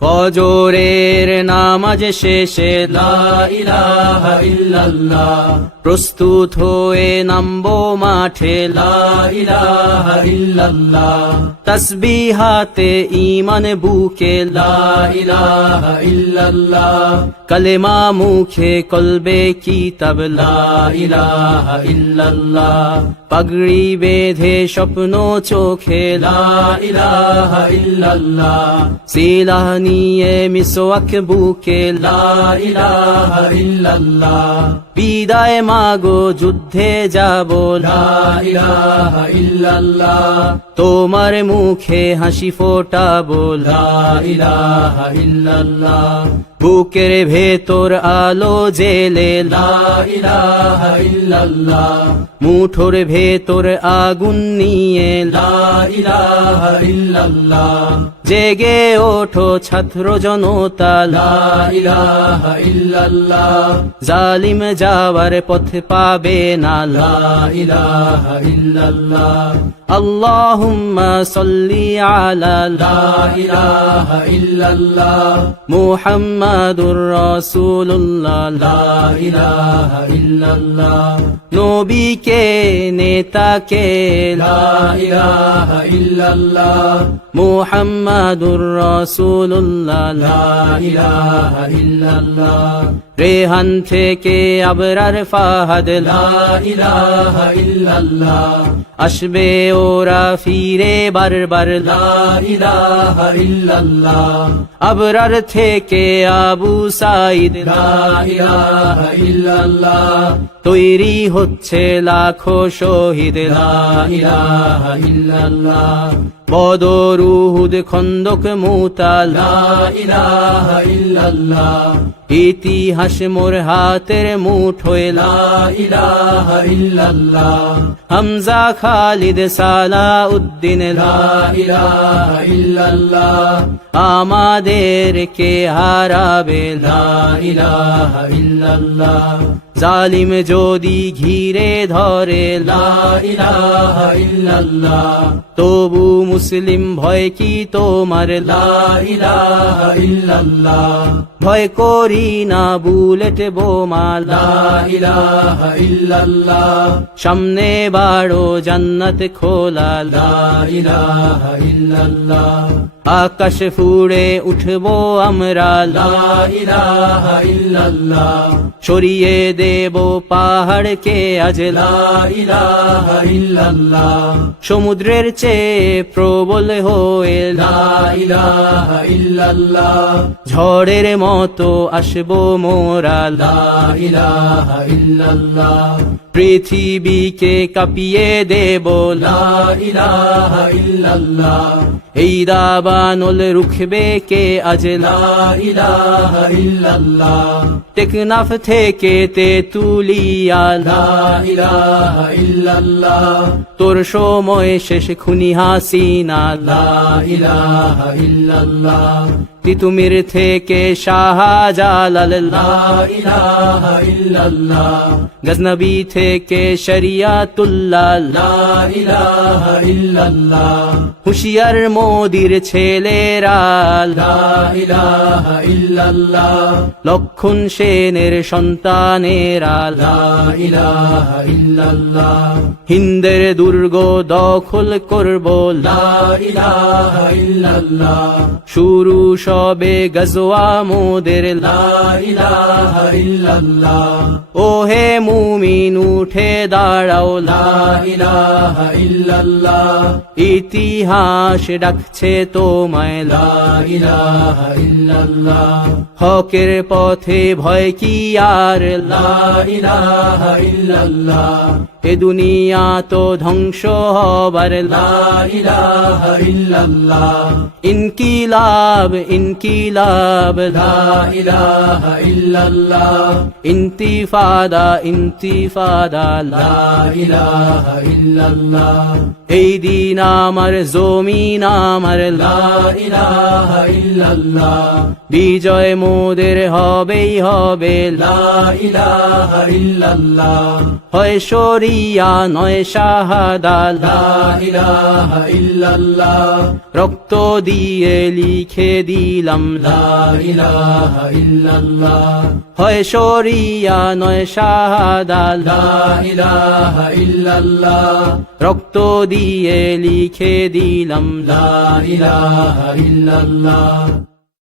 ফজরের নামাজ শেষে লা ইলাহা ইল্লাল্লাহ, প্রস্তুত হয়ে নামবো মাঠে লা ইলাহা ইল্লাল্লাহ, তাসবিহাতে ঈমান বুকে লা ইলাহা ইল্লাল্লাহ, কালেমা মুখে কলবে কিতাব লা ইলাহা ইল্লাল্লাহ, পাগড়ি বেঁধে স্বপ্ন চোখে লা ইলাহা ইল্লাল্লাহ, সিলাহ নিয়ে মিসওয়াক বুকে লা ইলাহা ইল্লাল্লাহ, বিদায় মাগো যুদ্ধে যাব লা ইলাহা ইল্লাল্লাহ, তোমার মুখে হাসি ফোটাবো লা ইলাহা ইল্লাল্লাহ, বুকের ভেতর আলো জেলে লা ইলাহা ইল্লাল্লাহ, মুঠোর ভেতর আগুন নিয়ে লা ইলাহা ইল্লাল্লাহ, জেগে ওঠো ছাত্র জনতা লা ইলাহা ইল্লাল্লাহ, জালিম যাওয়ার পথ পাবে না লা ইলাহা ইল্লাল্লাহ, আল্লাহুম্মা সাল্লি আলা লা ইলাহা ইল্লাল্লাহ, মুহাম্মাদুর রাসূলুল্লাহ লা ইলাহা ইল্লাল্লাহ, নবীকে নেতাকে লা ইলাহা ইল্লাল্লাহ, মুহাম্মাদুর রাসূলুল্লাহ লা ইলাহা ইল্লাল্লাহ, রেহান থেকে আবরার ফাহাদ লা ইলাহা ইল্লাল্লাহ, আসবে ওরা ফিরে বারবার লা ইলাহা ইল্লাল্লাহ, আবরার থেকে আবু সাইদ লা ইলাহা ইল্লাল্লাহ, তৈরি হচ্ছে লাখো শহীদ লা ইলাহা ইল্লাল্লাহ, বদর উহুদ খন্দক মুতা লা ইলাহা ইল্লাল্লাহ, ইতিহাস মোর হাতের মুঠোয় লা ইলাহা ইল্লাল্লাহ, হামজা খালিদ সালাউদ্দিন লা ইলাহা ইল্লাল্লাহ, আমাদেরকে হারাবে লা ইলাহা ইল্লাল্লাহ, জালিম যদি ঘিরে ধরে লা ইলাহা ইল্লাল্লাহ, তবু মুসলিম ভয় কি তোমার লা ইলাহা ইল্লাল্লাহ, ভয় করি না বুলেট বোমা লা ইলাহা ইল্লাল্লাহ, সামনে বাড়ো জান্নাত খোলা লা ইলাহা ইল্লাল্লাহ, আকাশ ফুড়ে উঠবো আমরা লা ইলাহা ইল্লাল্লাহ, সরিয়ে দেব পাহাড়কে আজ লা ইলাহা ইল্লাল্লাহ, সমুদ্রের চেয়ে প্রবল হয়ে লা ইলাহা ইল্লাল্লাহ, ঝড়ের মতো আসবো মোরা লা ইলাহা ইল্লাল্লাহ, পৃথিবীকে কাঁপিয়ে দেব লা ইলাহা ইল্লাল্লাহ, এই দাবানল রুখবে কে আজ লা ইলাহা ইল্লাল্লাহ, টেকনাফ থেকে তেতুলিয়া লা ইলাহা ইল্লাল্লাহ, তোর সময় শেষ খুনি হাসিনা লা ইলাহা ইল্লাল্লাহ, তিতুমির থেকে শাহজালাল লা ইলাহা ইল্লাল্লাহ, গজনবী থেকে শরিয়াতুল্লাহ লা ইলাহা ইল্লাল্লাহ, হুশিয়ার মোদির ছেলেরা লা ইলাহা ইল্লাল্লাহ, লক্ষণ সেনের সন্তানেরা লা ইলাহা ইল্লাল্লাহ, হিন্দের দুর্গ দখল করব লা ইলাহা ইল্লাল্লাহ, শুরু সবে গজওয়া মোদের লা ইলাহা ইল্লাল্লাহ, ওহে মুমিন উঠে দাঁড়াও লা ইলাহা ইল্লাল্লাহ, ইতিহাস ডাকছে তোমায় লা ইলাহা ইল্লাল্লাহ, হকের পথে ভয় কি আর লা ইলাহা ইল্লাল্লাহ, এ দুনিয়া তো ধ্বংস হবার লা ইলাহা ইল্লাল্লাহ, ইনকিলাব ইনকিলাব লা ইলাহা ইল্লাল্লাহ, ইন্তিফাদা ইন্তিফাদা লা ইলাহা ইল্লাল্লাহ, এই দিন আমার জমিন আমার লা ইলাহা ইল্লাল্লাহ, বিজয় মোদের হবেই হবে লা ইলাহা ইল্লাল্লাহ, হয় শরী সরিয়া নয় শাহাদা লা ইলাহা ইল্লাল্লাহ রক্ত দিয়ে লিখে দিলাম লা ইলাহা ইল্লাল্লাহ হয় সরিয়া নয় শাহাদা লা ইলাহা ইল্লাল্লাহ রক্ত দিয়ে লিখে দিলাম লা ইলাহা ইল্লাল্লাহ